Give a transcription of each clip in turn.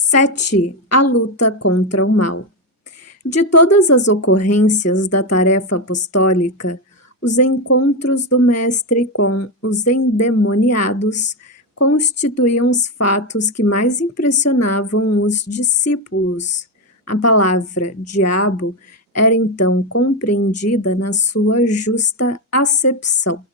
7. A luta contra o mal. De todas as ocorrências da tarefa apostólica, os encontros do Mestre com os endemoniados constituíam os fatos que mais impressionavam os discípulos. A palavra diabo era então compreendida na sua justa acepção.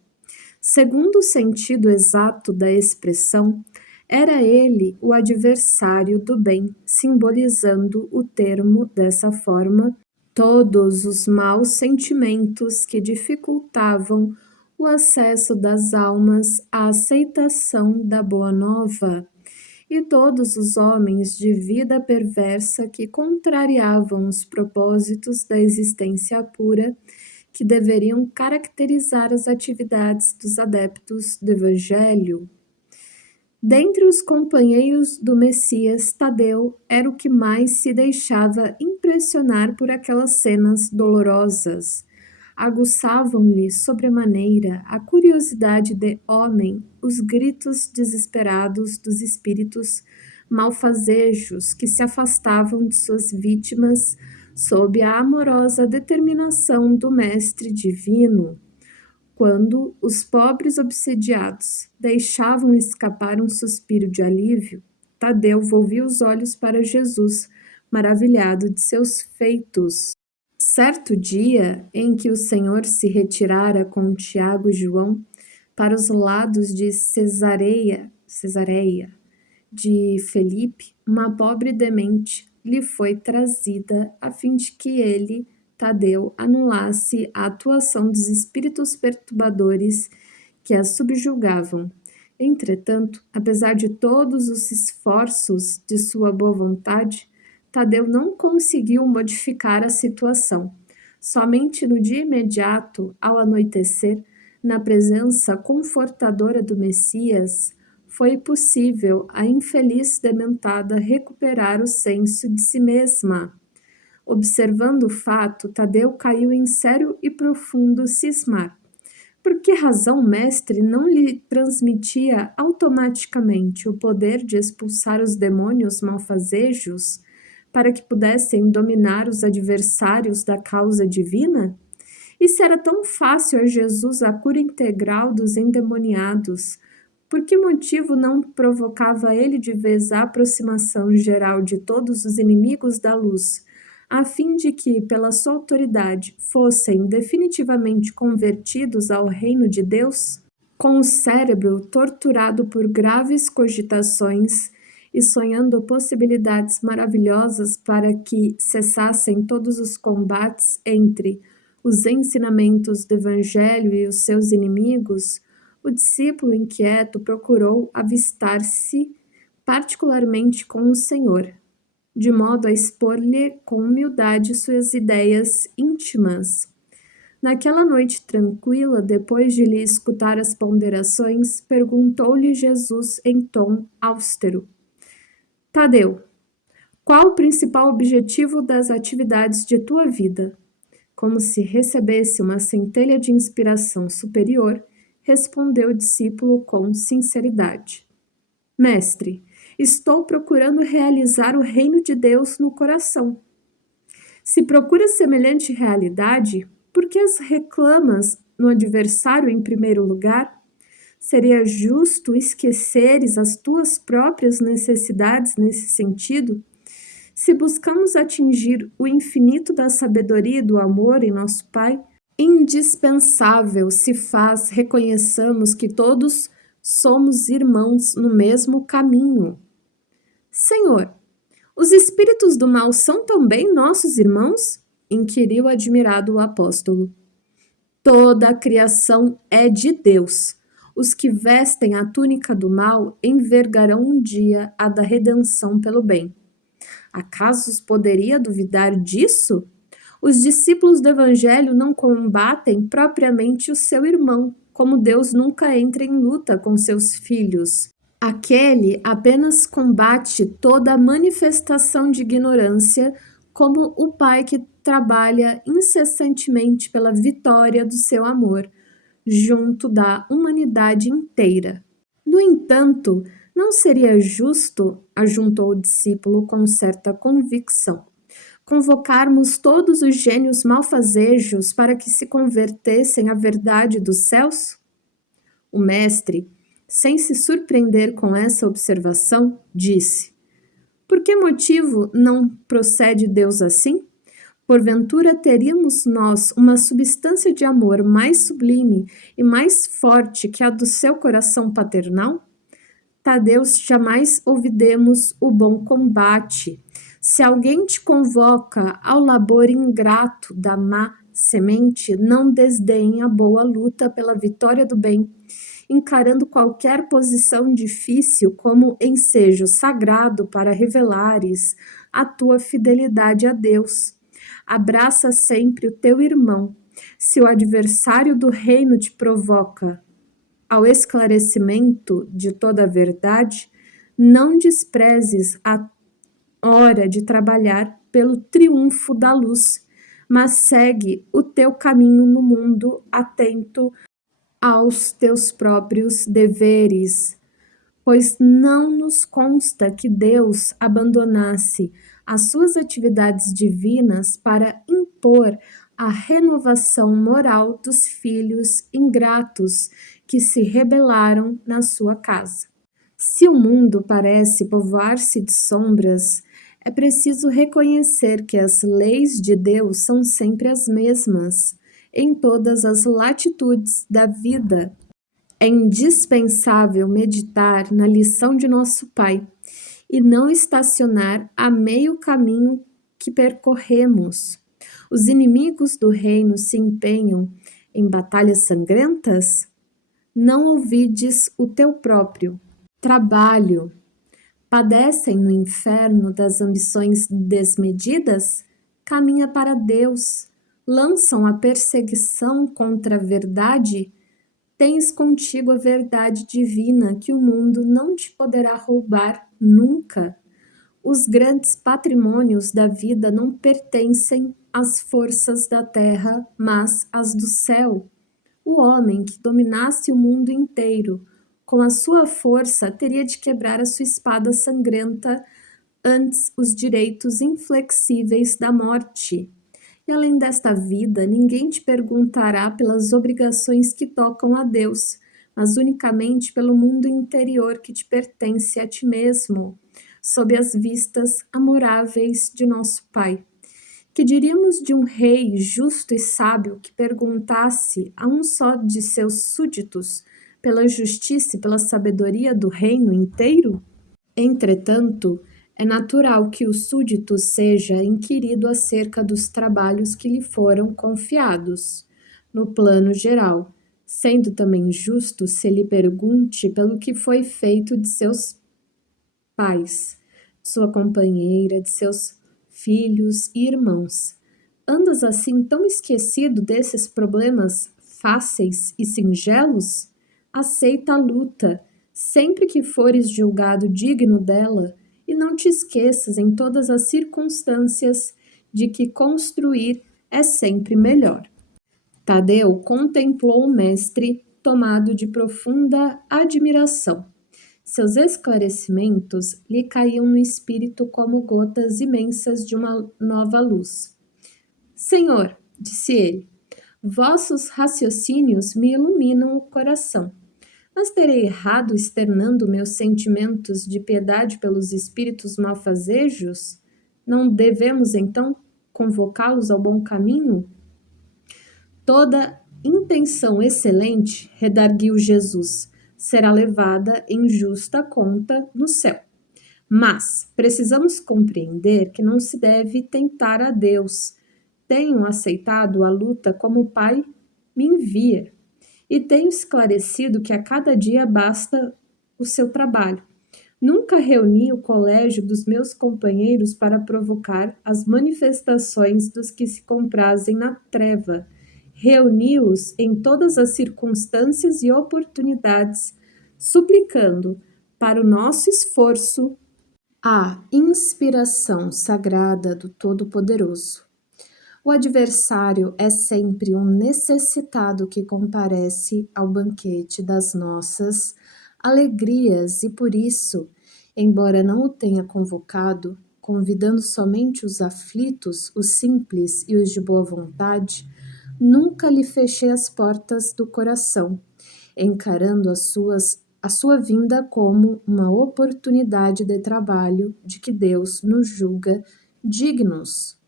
Segundo o sentido exato da expressão, era ele o adversário do bem, simbolizando o termo dessa forma todos os maus sentimentos que dificultavam o acesso das almas à aceitação da boa nova, e todos os homens de vida perversa que contrariavam os propósitos da existência pura que deveriam caracterizar as atividades dos adeptos do Evangelho. Dentre os companheiros do Messias, Tadeu era o que mais se deixava impressionar por aquelas cenas dolorosas. Aguçavam-lhe sobremaneira a curiosidade de homem os gritos desesperados dos espíritos malfazejos que se afastavam de suas vítimas sob a amorosa determinação do Mestre Divino. Quando os pobres obsediados deixavam escapar um suspiro de alívio, Tadeu volvia os olhos para Jesus, maravilhado de seus feitos. Certo dia, em que o Senhor se retirara com Tiago e João para os lados de Cesareia de Felipe, uma pobre demente lhe foi trazida a fim de que ele, Tadeu, anulasse a atuação dos espíritos perturbadores que a subjugavam. Entretanto, apesar de todos os esforços de sua boa vontade, Tadeu não conseguiu modificar a situação. Somente no dia imediato, ao anoitecer, na presença confortadora do Messias, foi possível à infeliz dementada recuperar o senso de si mesma. Observando o fato, Tadeu caiu em sério e profundo cismar. Por que razão o mestre não lhe transmitia automaticamente o poder de expulsar os demônios malfazejos para que pudessem dominar os adversários da causa divina? E se era tão fácil a Jesus a cura integral dos endemoniados, por que motivo não provocava ele de vez a aproximação geral de todos os inimigos da luz, a fim de que, pela sua autoridade, fossem definitivamente convertidos ao reino de Deus? Com o cérebro torturado por graves cogitações e sonhando possibilidades maravilhosas para que cessassem todos os combates entre os ensinamentos do Evangelho e os seus inimigos, o discípulo inquieto procurou avistar-se particularmente com o Senhor, de modo a expor-lhe com humildade suas ideias íntimas. Naquela noite tranquila, depois de lhe escutar as ponderações, perguntou-lhe Jesus em tom austero: Tadeu, qual o principal objetivo das atividades de tua vida? Como se recebesse uma centelha de inspiração superior, respondeu o discípulo com sinceridade: Mestre, estou procurando realizar o reino de Deus no coração. Se procuras semelhante realidade, por que as reclamas no adversário em primeiro lugar? Seria justo esqueceres as tuas próprias necessidades nesse sentido? Se buscamos atingir o infinito da sabedoria e do amor em nosso Pai, indispensável se faz reconheçamos que todos somos irmãos no mesmo caminho. Senhor, os espíritos do mal são também nossos irmãos? Inquiriu admirado o apóstolo. Toda a criação é de Deus. Os que vestem a túnica do mal envergarão um dia a da redenção pelo bem. Acaso poderia duvidar disso? Os discípulos do Evangelho não combatem propriamente o seu irmão, como Deus nunca entra em luta com seus filhos. Aquele apenas combate toda a manifestação de ignorância, como o pai que trabalha incessantemente pela vitória do seu amor, junto da humanidade inteira. No entanto, Não seria justo, ajuntou o discípulo com certa convicção, convocarmos todos os gênios malfazejos para que se convertessem à verdade dos céus? O mestre, sem se surpreender com essa observação, disse: Por que motivo não procede Deus assim? Porventura teríamos nós uma substância de amor mais sublime e mais forte que a do seu coração paternal? Tadeus, jamais ouvidemos o bom combate. Se alguém te convoca ao labor ingrato da má semente, não desdenhe a boa luta pela vitória do bem, encarando qualquer posição difícil como ensejo sagrado para revelares a tua fidelidade a Deus. Abraça sempre o teu irmão. Se o adversário do reino te provoca ao esclarecimento de toda a verdade, não desprezes a hora de trabalhar pelo triunfo da luz, mas segue o teu caminho no mundo atento aos teus próprios deveres, pois não nos consta que Deus abandonasse as suas atividades divinas para impor a renovação moral dos filhos ingratos que se rebelaram na sua casa. Se o mundo parece povoar-se de sombras, é preciso reconhecer que as leis de Deus são sempre as mesmas, em todas as latitudes da vida. É indispensável meditar na lição de nosso Pai e não estacionar a meio caminho que percorremos. Os inimigos do reino se empenham em batalhas sangrentas? Não ouvides o teu próprio trabalho. Padecem no inferno das ambições desmedidas? Caminha para Deus. Lançam a perseguição contra a verdade? Tens contigo a verdade divina que o mundo não te poderá roubar nunca. Os grandes patrimônios da vida não pertencem às forças da terra, mas às do céu. O homem que dominasse o mundo inteiro, com a sua força, teria de quebrar a sua espada sangrenta antes os direitos inflexíveis da morte. E além desta vida, ninguém te perguntará pelas obrigações que tocam a Deus, mas unicamente pelo mundo interior que te pertence a ti mesmo, sob as vistas amoráveis de nosso Pai. Que diríamos de um rei justo e sábio que perguntasse a um só de seus súditos pela justiça e pela sabedoria do reino inteiro? Entretanto, é natural que o súdito seja inquirido acerca dos trabalhos que lhe foram confiados, no plano geral, sendo também justo se lhe pergunte pelo que foi feito de seus pais, de sua companheira, de seus filhos e irmãos. Andas assim tão esquecido desses problemas fáceis e singelos? Aceita a luta, sempre que fores julgado digno dela, e não te esqueças em todas as circunstâncias de que construir é sempre melhor. Tadeu contemplou o mestre, tomado de profunda admiração. Seus esclarecimentos lhe caíam no espírito como gotas imensas de uma nova luz. Senhor, disse ele, vossos raciocínios me iluminam o coração. Mas terei errado externando meus sentimentos de piedade pelos espíritos malfazejos? Não devemos, então, convocá-los ao bom caminho? Toda intenção excelente, redarguiu Jesus, será levada em justa conta no céu. Mas precisamos compreender que não se deve tentar a Deus. Tenho aceitado a luta como o Pai me envia. E tenho esclarecido que a cada dia basta o seu trabalho. Nunca reuni o colégio dos meus companheiros para provocar as manifestações dos que se comprazem na treva. Reuni-os em todas as circunstâncias e oportunidades, suplicando, para o nosso esforço, a inspiração sagrada do Todo-Poderoso. O adversário é sempre um necessitado que comparece ao banquete das nossas alegrias e por isso, embora não o tenha convocado, convidando somente os aflitos, os simples e os de boa vontade, nunca lhe fechei as portas do coração, encarando a sua vinda como uma oportunidade de trabalho de que Deus nos julga dignos.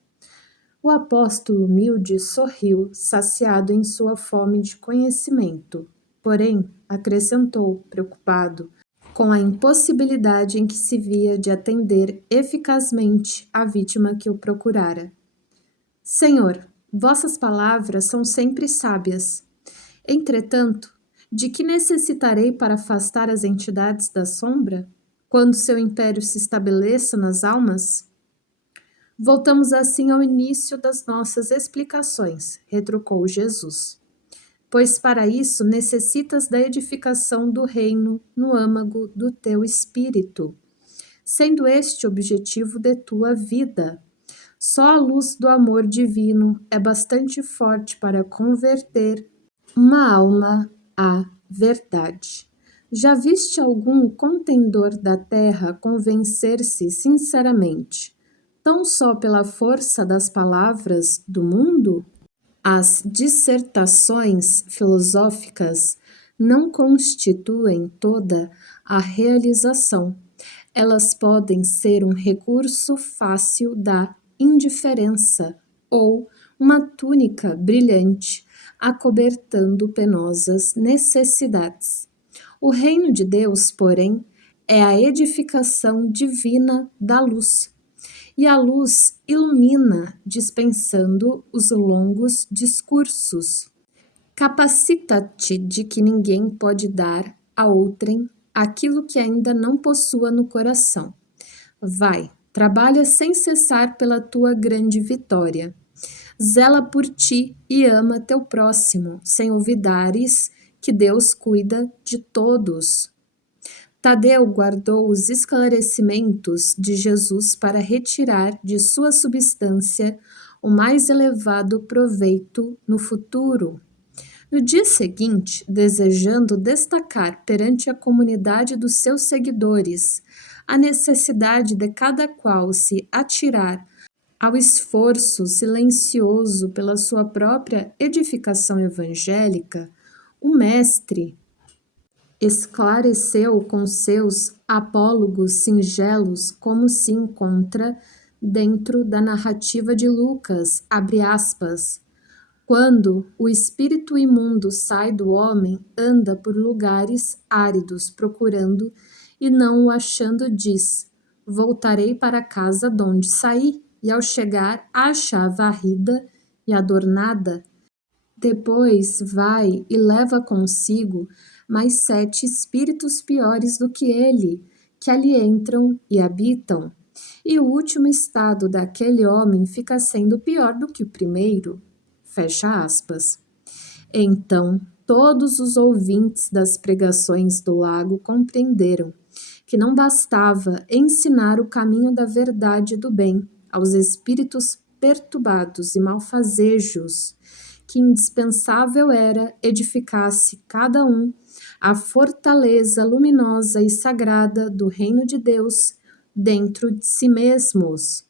O apóstolo humilde sorriu, saciado em sua fome de conhecimento, porém, acrescentou, preocupado, com a impossibilidade em que se via de atender eficazmente à vítima que o procurara. Senhor, vossas palavras são sempre sábias. Entretanto, de que necessitarei para afastar as entidades da sombra, quando seu império se estabeleça nas almas? Voltamos assim ao início das nossas explicações, retrucou Jesus. Pois para isso necessitas da edificação do reino no âmago do teu espírito, sendo este o objetivo de tua vida. Só a luz do amor divino é bastante forte para converter uma alma à verdade. Já viste algum contendor da terra convencer-se sinceramente, tão só pela força das palavras do mundo? As dissertações filosóficas não constituem toda a realização. Elas podem ser um recurso fácil da indiferença ou uma túnica brilhante acobertando penosas necessidades. O reino de Deus, porém, é a edificação divina da luz. E a luz ilumina, dispensando os longos discursos. Capacita-te de que ninguém pode dar a outrem aquilo que ainda não possua no coração. Vai, trabalha sem cessar pela tua grande vitória. Zela por ti e ama teu próximo, sem olvidares que Deus cuida de todos. Tadeu guardou os esclarecimentos de Jesus para retirar de sua substância o mais elevado proveito no futuro. No dia seguinte, desejando destacar perante a comunidade dos seus seguidores a necessidade de cada qual se atirar ao esforço silencioso pela sua própria edificação evangélica, o Mestre esclareceu com seus apólogos singelos como se encontra dentro da narrativa de Lucas, abre aspas, quando o espírito imundo sai do homem, anda por lugares áridos procurando e não o achando diz, voltarei para a casa donde saí, e ao chegar acha varrida e adornada. Depois vai e leva consigo mais 7 espíritos piores do que ele, que ali entram e habitam. E o último estado daquele homem fica sendo pior do que o primeiro. Fecha aspas. Então, todos os ouvintes das pregações do lago compreenderam que não bastava ensinar o caminho da verdade e do bem aos espíritos perturbados e malfazejos, que indispensável era edificasse cada um a fortaleza luminosa e sagrada do reino de Deus dentro de si mesmos.